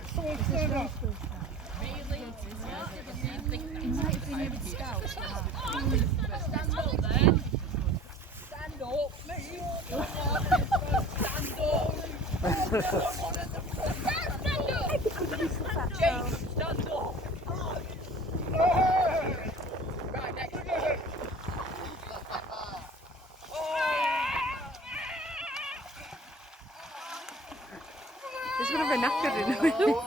Right, someone stand up. He might have been with scouts. Stand up then. Stand up. Stand up. James, stand up. Right, next one. There's going to be knackered in the middle.